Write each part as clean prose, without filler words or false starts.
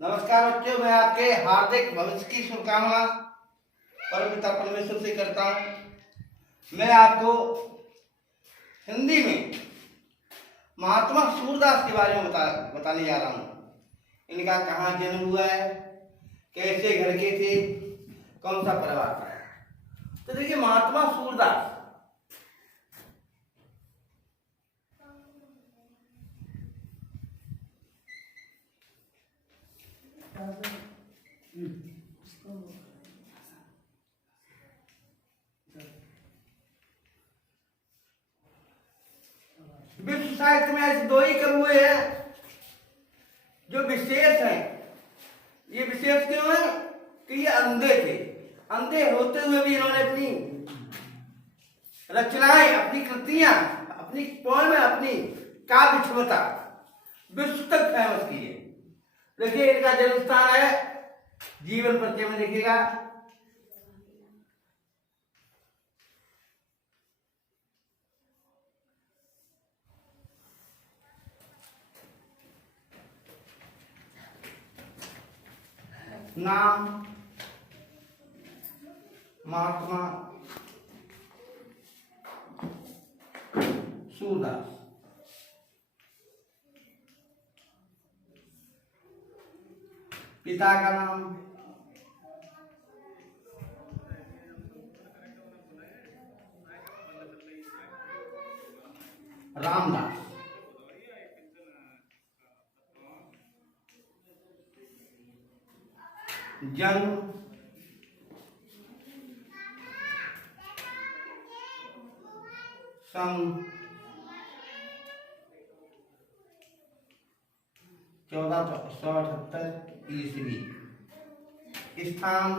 नमस्कार बच्चों, मैं आपके हार्दिक भविष्य की शुभकामना परमपिता परमेश्वर से करता हूँ। मैं आपको हिंदी में महात्मा सूरदास के बारे में बताने जा रहा हूँ। इनका कहाँ जन्म हुआ है, कैसे घर के थे, कौन सा परिवार था। तो देखिए, महात्मा सूरदास विश्व साहित्य में ऐसे दो ही कवि हुए हैं जो विशेष हैं। ये विशेष क्यों है कि ये अंधे थे। अंधे होते हुए भी इन्होंने अपनी रचनाएं, अपनी कृतियां, अपनी पोएम, अपनी काव्य क्षमता विश्व तक फेमस की है। देखिए, इनका जन्म स्थान है, जीवन परिचय में देखिएगा, नाम महात्मा सूरदास। पिता का नाम रामदास। जन्म 1478 ईस्वी। स्थान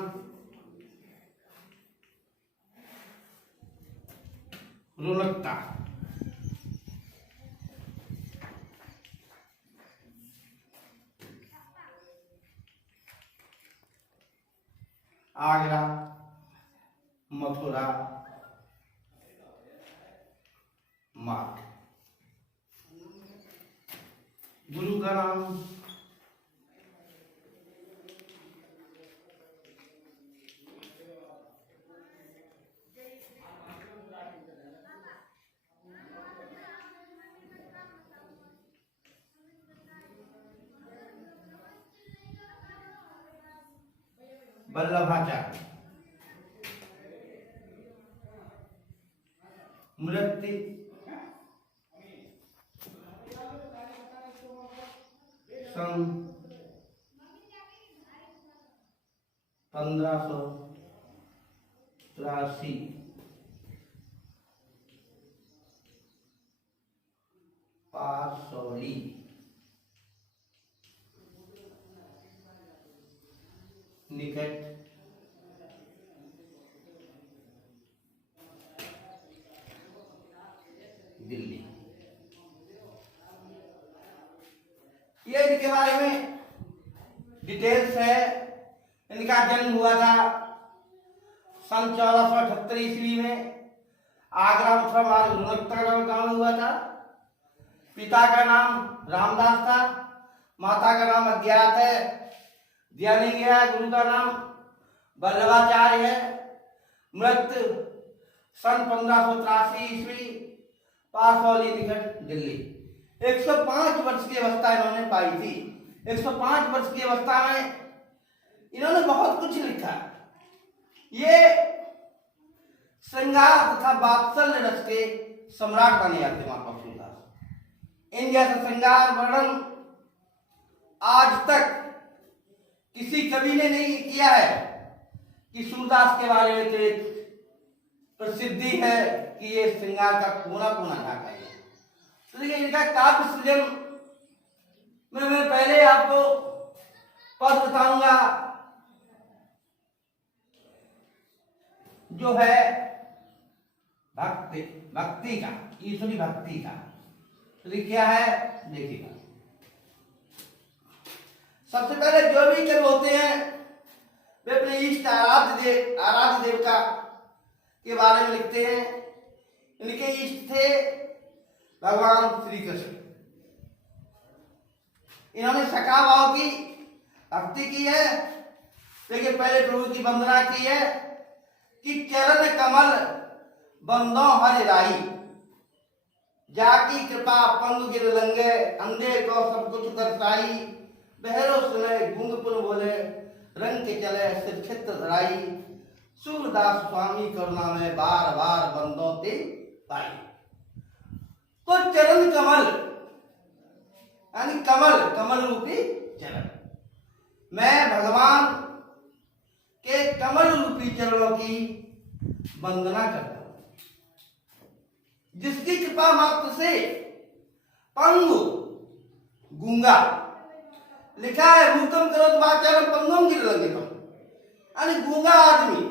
रोलक्ता। आगरा, मथुरा मार्ग। गुरु का नाम वल्लभाचार्य। मृत्यु 1583 पासौली निकट दिल्ली। ये इनके बारे में डिटेल्स है। इनका जन्म हुआ था सन 1478 ईस्वी में। आगरा मथुरा रोलक्ता गांव में हुआ था। पिता का नाम रामदास था, माता का नाम अज्ञात है, दिया नहीं गया है। गुरु का नाम वल्लभाचार्य है। मृत्यु सन 1583 ईस्वी, पासौली निकट दिल्ली। 105 वर्ष की अवस्था इन्होंने पाई थी। 105 वर्ष की अवस्था में इन्होंने बहुत कुछ लिखा। ये श्रृंगार तथा वात्सल्य रस के सम्राट बने जाते महात्मा सूरदास। इन जैसा श्रृंगार वर्णन आज तक किसी कवि ने नहीं किया है। कि सूरदास के बारे में तो प्रसिद्धि है कि ये श्रृंगार का कोना कोना ढाका है। तो देखिए, इनका काव्य सृजन में मैं पहले आपको पद बताऊंगा जो है भक्ति का, ईश्वरी भक्ति का। तो ये क्या है देखिएगा। सबसे पहले जो भी कवि होते हैं वे अपने इष्ट आराध्य देवता के बारे में लिखते हैं। इनके इष्ट थे भगवान श्री कृष्ण। इन्होंने सखा भाव की भक्ति की है। देखिए पहले प्रभु की वंदना की है कि चरण कमल बंदो हरि राई, जाकी कृपा पंग गिर लंगे, अंधे को सब कुछ दर्शाई, बहरो सुने गूंग पुन बोले, रंग के चले सिर छित्र धराई, सूरदास स्वामी करुणा में बार बार बंदों ते पाई। तो चरण कमल यानी कमल, कमल रूपी चरण, मैं भगवान के कमल रूपी चरणों की वंदना करता हूं, जिसकी कृपा मात्र से पंगु गूंगा, लिखा है मूकम करो वाचालम पंगुम गिरलंगितम, यानी गूंगा आदमी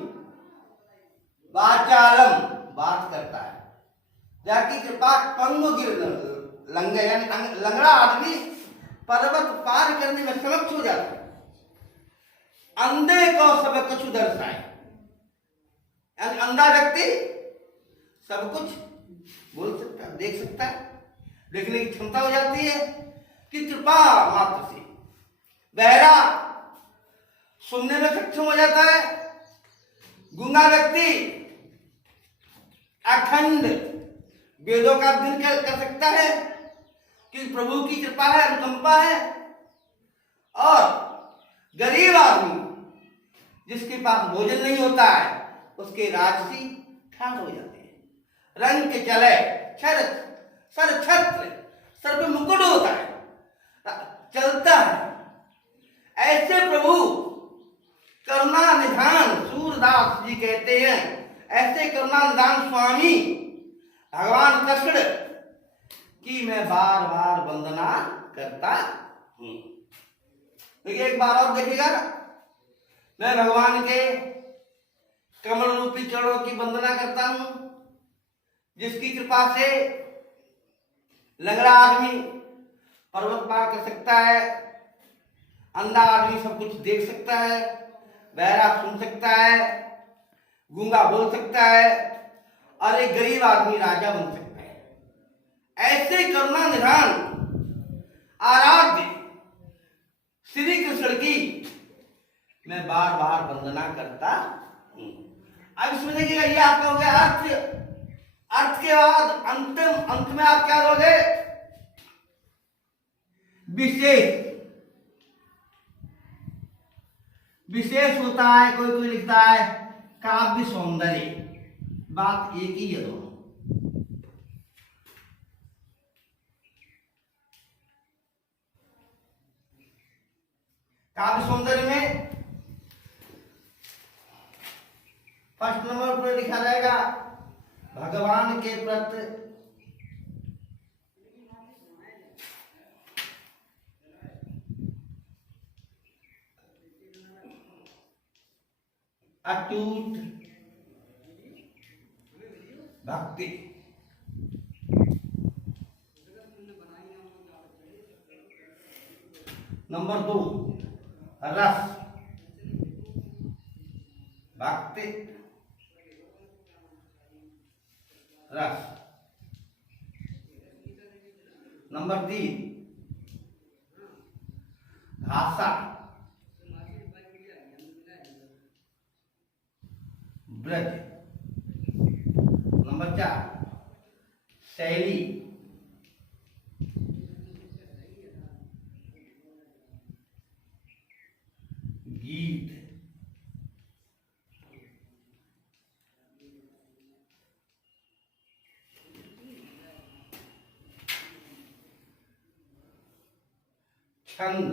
वाचालम बात करता है, जाकी कृपा पंगु गिर लंगे यानी लंगड़ा आदमी पर्वत पार करने में समक्ष हो जाता है, अंधे को सब कुछ दर्शाए, यानी अंधा व्यक्ति सब कुछ बोल सकता है, देख सकता है, देखने की क्षमता हो जाती है कि कृपा मात्र से। बहरा सुनने में सक्षम हो जाता है, गूंगा व्यक्ति अखंड वेदों का अध्ययन कर सकता है कि प्रभु की कृपा है, अनुकंपा है। और गरीब आदमी जिसके पास भोजन नहीं होता है, उसके राजसी ठाट हो जाते हैं। रंग के चले सर छत्र, सर पे मुकुट होता है, चलता है। ऐसे प्रभु करुणा निधान सूरदास जी कहते हैं, ऐसे करुणा निधान स्वामी भगवान कृष्ण की मैं बार बार वंदना करता हूं। देखिए एक बार और देखिएगा, मैं भगवान के कमल रूपी चरणों की वंदना करता हूं, जिसकी कृपा से लंगड़ा आदमी पर्वत पार कर सकता है, अंधा आदमी सब कुछ देख सकता है, बहरा सुन सकता है, गूंगा बोल सकता है, और एक गरीब आदमी राजा बन सकता है। ऐसे करुणा निधान आराध्य श्री कृष्ण की मैं बार बार वंदना करता हूं। अब इसमें देखिएगा, ये आपका हो गया अर्थ। अर्थ के बाद अंत में आप क्या दोगे? विशेष। विशेष होता है, कोई कोई लिखता है काव्य सौंदर्य, बात एक ही है दोनों। काव्य सौंदर्य में फर्स्ट नंबर पर लिखा जाएगा भगवान के प्रति अटूट भक्ति। नंबर 2 रस भक्ति रस। नंबर 3 भाषा ब्रज। नंबर 4 शैली गीत। छंद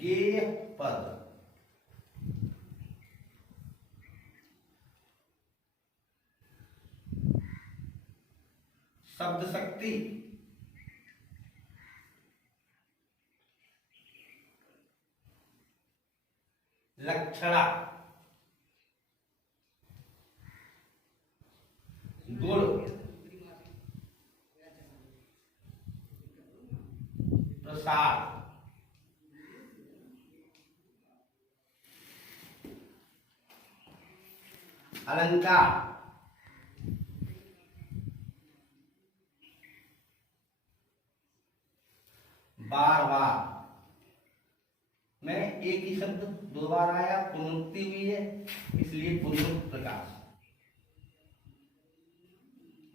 गेय पद। शब्द शक्ति लक्षणा गुण प्रसाद अलंकार बार बार में एक ही शब्द दो बार आया, पुनरुक्ति हुई है, इसलिए पुनरुक्त प्रकाश।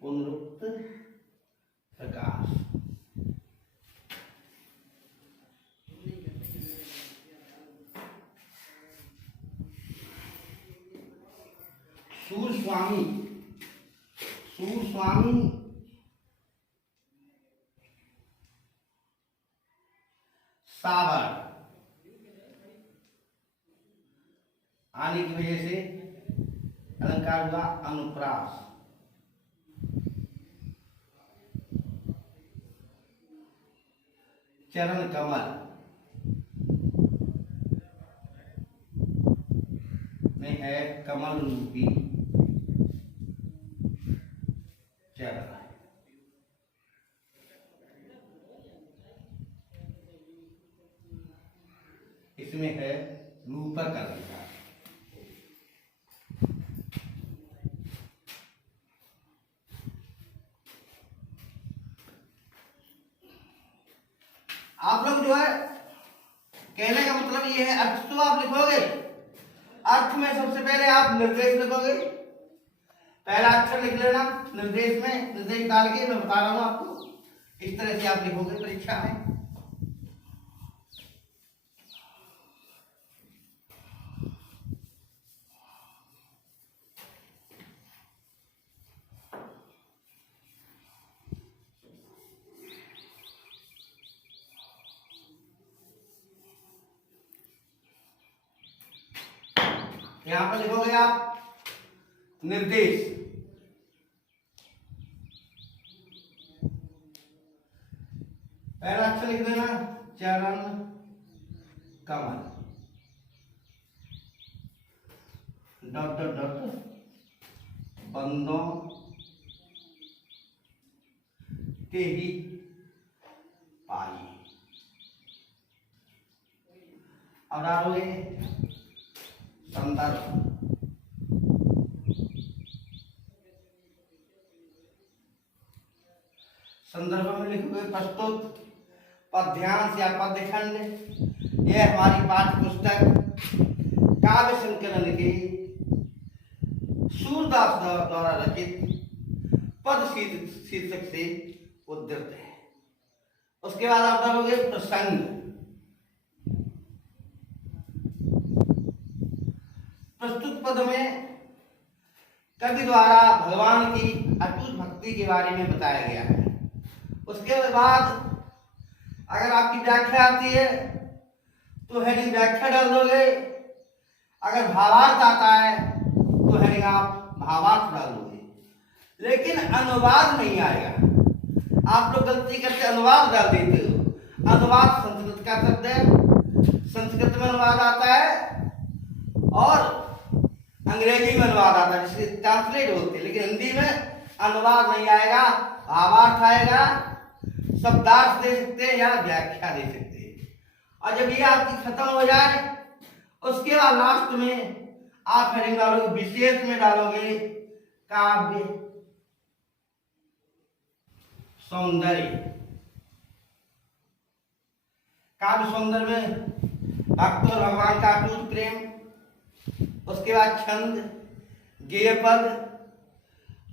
पुनरुक्त प्रकाश। सूरस्वामी, सूरस्वामी सावर आने की वजह से अलंकार हुआ अनुप्रास। चरण कमल में है कमल रूपी चरण। इसमें है रूपक अलंकार। आप लोग जो है कहने का मतलब ये है, अर्थ तो आप लिखोगे, अर्थ में सबसे पहले आप निर्देश लिखोगे, पहला अक्षर लिख लेना, निर्देश में निर्देश डाल के मैं बता रहा हूं आपको, इस तरह से आप लिखोगे परीक्षा में। यहां पर लिखोगे आप निर्देश, पहला अक्षर लिख देना चरण कमल, डॉट डॉट डॉट बंदों के ही पाई। अब डालोगे संदर्भ, संदर्भ में लिखोगे प्रस्तुत पद्यांश या पद्यखंड। यह हमारी पाठ्य पुस्तक काव्य संकलन के सूरदास द्वारा रचित पद शीर्षक से उद्धृत है। उसके बाद आप डालोगे प्रसंग। प्रस्तुत पद में कवि द्वारा भगवान की अटूट भक्ति के बारे में बताया गया है। उसके बाद अगर आपकी व्याख्या आती है तो हेडिंग व्याख्या डाल दोगे, अगर भावार्थ आता है तो हेडिंग आप भावार्थ डाल दोगे, लेकिन अनुवाद नहीं आएगा। आप लोग गलती करके अनुवाद डाल देते हो। अनुवाद संस्कृत का शब्द है, संस्कृत में अनुवाद आता है और अंग्रेजी में अनुवाद आता है, जिससे ट्रांसलेट होते हैं, लेकिन हिंदी में अनुवाद नहीं आएगा, भावार्थ आएगा। शब्दार्थ दे सकते हैं या व्याख्या दे सकते हैं। और जब ये आपकी खत्म हो जाए उसके बाद लास्ट में आप हेडिंग डालोगे, विशेष में डालोगे काव्य सौंदर्य। काव्य सौंदर्य में भक्त और भगवान का अटूट प्रेम, उसके बाद छंद, गेय पद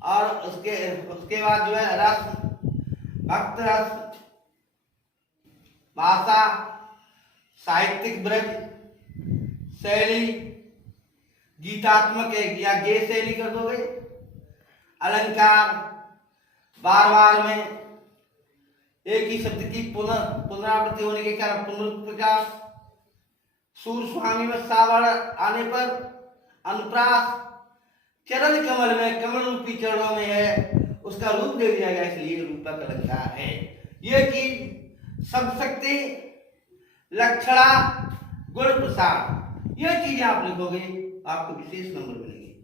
और उसके बाद जो है रस, भक्त रस, भाषा, साहित्यिक ब्रज, शैली, गीतात्मक या गेय शैली कर दोगे, अलंकार, बार बार में एक ही शब्द की पुनरावृत्ति होने के कारण पुनरुक्त प्रकाश, सूरस्वामी में सावर आने पर अनुप्रास, चरण कमल में कमल रूपी चरणों में है उसका रूप दे दिया गया, इसलिए रूपक अलंकार है। ये चीज शब्द शक्ति, लक्षणा, गुण प्रसार, ये चीजें आप लिखोगे आपको विशेष नंबर मिलेंगे।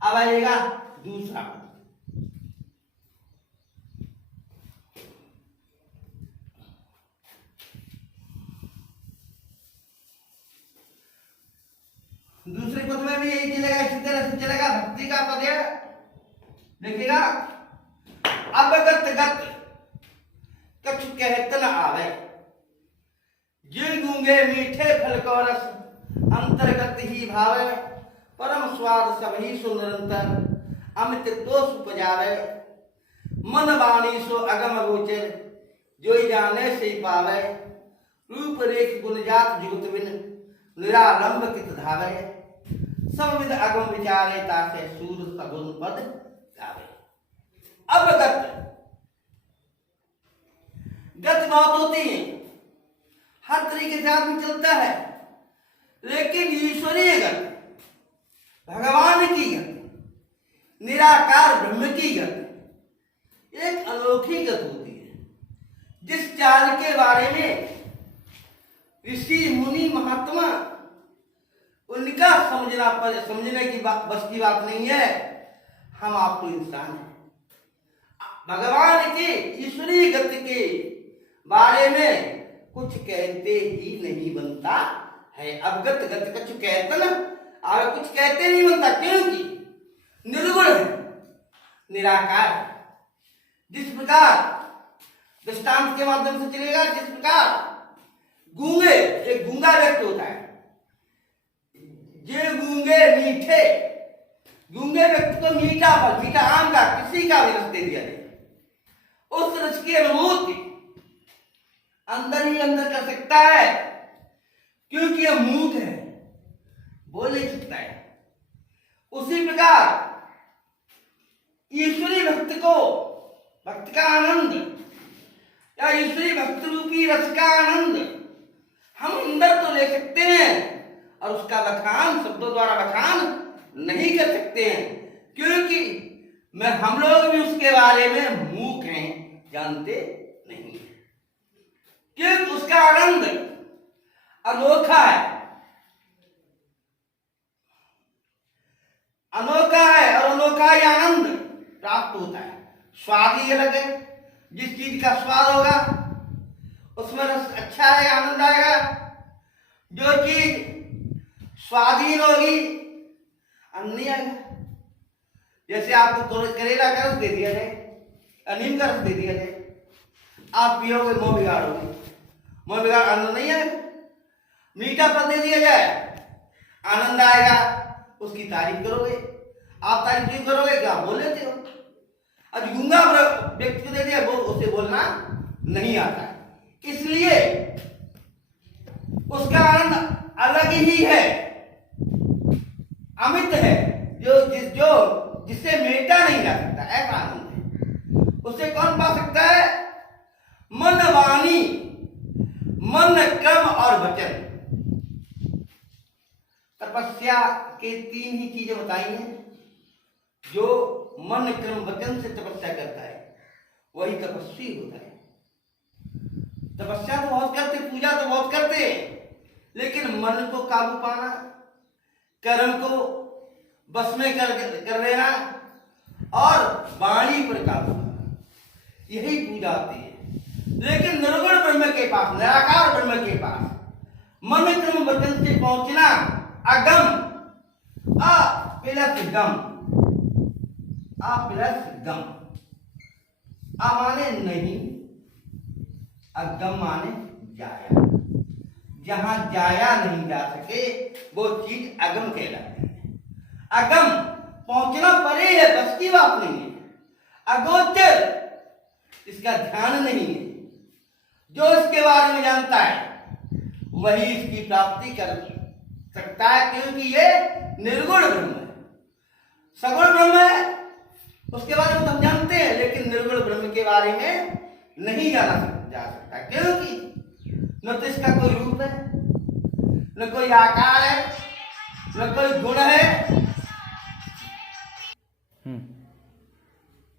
अब आएगा दूसरा, दूसरे पद में भी यही चलेगा, इसी तरह से चलेगा। भक्ति का पद है, देखिएगा, अवगत गत कछु कहत न आवे, जिन गूंगे मीठे फल को रस अंतर्गत ही भावे, परम स्वाद सबही सो निरंतर अमित दोष उपजावे। मन वाणी सो अगम गोचर जोई जाने से पावे, रूप रेख गुण जात जुगत बिन निरालंब कित धावे। सब विद अगम विचारे तासे सूर सगुन पद गावे। अब गत बहुत होती है, हर तरीके से आदमी चलता है, लेकिन ईश्वरीय गति, भगवान की गति, निराकार ब्रह्म की गति एक अनोखी गति होती है, जिस चाल के बारे में ऋषि मुनि महात्मा उनका समझने की बस की बात नहीं है। हम आपको इंसान हैं, भगवान की ईश्वरीय गति के बारे में कुछ कहते ही नहीं बनता है। अवगत गति कछु कहते ना, और कुछ कहते नहीं बनता, क्योंकि निर्गुण है, निराकार है। जिस प्रकार दृष्टांत के माध्यम से चलेगा, जिस प्रकार गूंगे, एक गूंगा व्यक्ति होता है, जे गूंगे मीठे, गूंगे व्यक्ति को मीठा फल, मीठा आम का किसी का भी रस दे दिया जाए, उस रस की अनुभूति अंदर ही अंदर कर सकता है, क्योंकि यह मूक है, बोल नहीं सकता है। उसी प्रकार ईश्वरी भक्त को, भक्त का आनंद या ईश्वरी भक्त रूपी रस का आनंद हम अंदर तो ले सकते हैं, और उसका बखान शब्दों द्वारा बखान नहीं कर सकते हैं, क्योंकि हम लोग भी उसके बारे में मूक हैं, जानते नहीं है। क्योंकि उसका आनंद अनोखा है, अनोखा है, और अनोखा ही आनंद प्राप्त होता है। स्वाद ही अलग है, जिस चीज का स्वाद होगा उसमें रस अच्छा है, आनंद आएगा। जो चीज स्वादहीन होगी आनंद नहीं आएगा। जैसे आपको करेला का रस दे दिया जाए, नीम का रस दे दिया जाए, आप पियोगे मुंह बिगाड़ोगे, मुंह बिगाड़ आनंद नहीं आएगा। मीठा फल दे दिया जाए आनंद आएगा, उसकी तारीफ करोगे, आप तारीफ क्यों करोगे, क्या बोल लेते हो। आज गूंगा व्यक्ति को दे दिया, वो उसे बोलना नहीं आता है, इसलिए उसका आनंद अलग ही है, अमित है, जो जिससे मेटा नहीं जा सकता, ऐसा आनंद है। उसे कौन पा सकता है? मन वाणी, मन कर्म और वचन। तपस्या के तीन ही चीजें बताई हैं। जो मन कर्म वचन से तपस्या करता है वही तपस्वी होता है। तपस्या तो बहुत करते, पूजा तो बहुत करते, लेकिन मन को काबू पाना, कर्म को बस में कर लेना और वाणी पर काबू पाना, यही पूजा होती है। लेकिन निर्गुण ब्रह्म के पास, निराकार ब्रह्म के पास मन कर्म वचन से पहुंचना अगम, अप्लस गम, अप्लस गम। माने नहीं, अगम माने जाया। जहां जाया नहीं जा सके वो चीज अगम कहलाती है। अगम पहुंचना परे है, बस की बात नहीं है। अगोचर इसका ध्यान नहीं है। जो इसके बारे में जानता है वही इसकी प्राप्ति कर सकता है, क्योंकि ये निर्गुण ब्रह्म है। सगुण ब्रह्म है, उसके बारे में हम जानते हैं, लेकिन निर्गुण ब्रह्म के बारे में नहीं जाना जा सकता, क्योंकि न तो इसका कोई रूप है, न कोई आकार है, न कोई गुण है।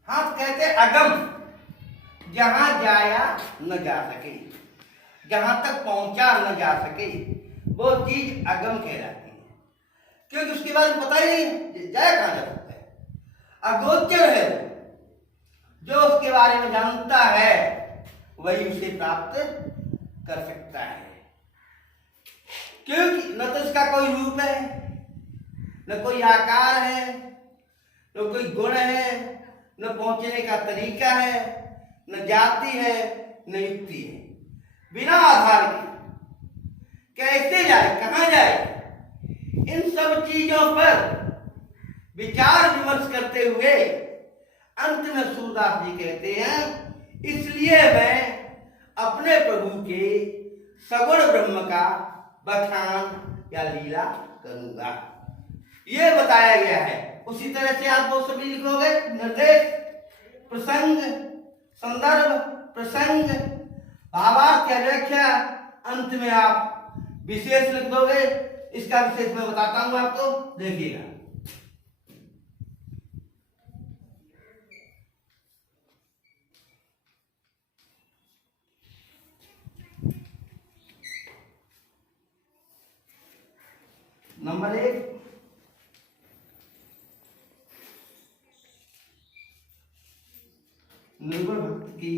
हाँ, कहते अगम, जहां जाया न जा सके, जहां तक पहुंचा न जा सके वो चीज अगम कहलाती है, क्योंकि उसके बारे में पता ही नहीं जाया कहां जा सकता है। अगोचर है, जो उसके बारे में जानता है वही उसे प्राप्त कर सकता है, क्योंकि न तो इसका कोई रूप है, न कोई आकार है, न कोई गुण है, न पहुंचने का तरीका है, न जाति है, न युक्ति है। बिना आधार के कैसे जाए, कहाँ जाए, इन सब चीजों पर विचार विमर्श करते हुए अंत में सूरदास जी कहते हैं, इसलिए मैं अपने प्रभु के सगुण ब्रह्म का बखान या लीला करूंगा। ये बताया गया है। उसी तरह से आप वो सभी लिखोगे, निर्देश, प्रसंग, संदर्भ, प्रसंग, भावार्थ या व्याख्या, अंत में आप विशेष लिख दोगे। इसका विशेष मैं बताता हूं आपको, देखिएगा। नंबर 1, निर्गुण भक्त की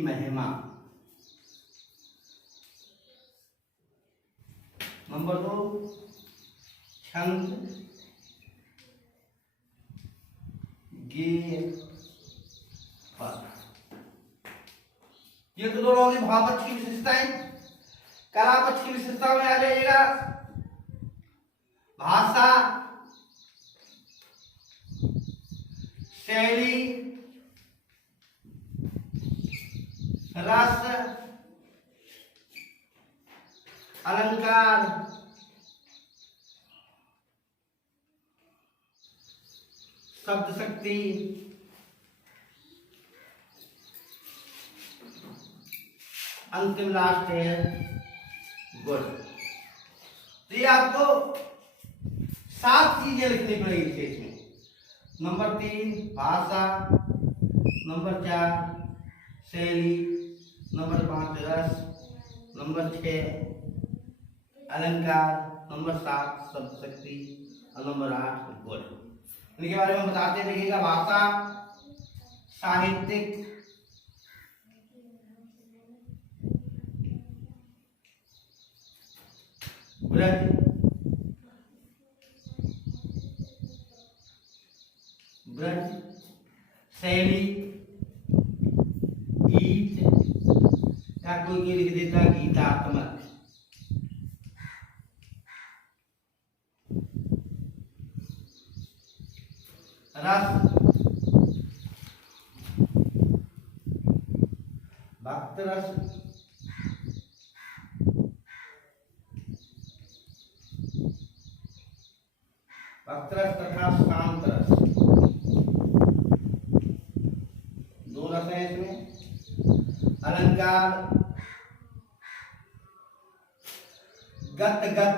महिमा। नंबर 2, छंद, गेय, पद। ये तो दोनों होगी भाव पक्ष की विशेषताएं। कला पक्ष की विशेषताओं में आ जाइएगा। भाषा, शैली, रस, अलंकार, शब्द शक्ति, अंतिम लास्ट है गुण। तो ये आपको 7 चीजें लिखनी पड़ेगी शेष में। नंबर 3 भाषा, नंबर 4 शैली, नंबर 5 रस, नंबर 6 अलंकार, नंबर 7 शब्द शक्ति और नंबर 8 गुण। इनके बारे में बताते रहिएगा। भाषा, साहित्यिक, ब्रज, शैली, गीत, या कोई लिख देता गीतात्मक, रस, भक्त रस, तथा शांत रस, 2 रस हैं इसमें। अलंकार, गत गत,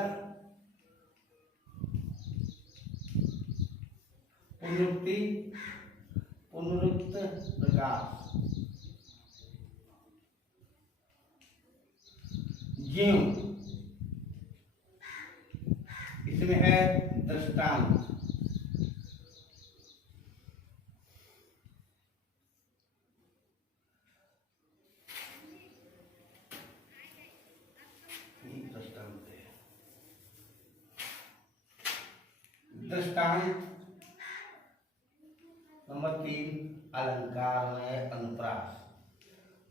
पुनरुक्ति, पुनरुक्त, प्रकाश, ज्यों, इसमें है दृष्टांत, दृष्टांत। नंबर 3 अलंकार में अंतरास,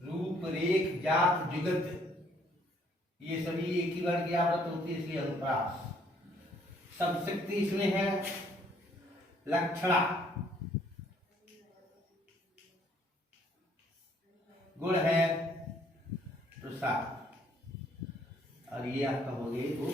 रूप, रेख, जात, जुगत, ये सभी एक ही वर्ग की आवृत्ति होती है, इसलिए अनुप्रास। शब्द शक्ति इसमें है लक्षणा, गुण है प्रसाद, और ये आपका हो गई वो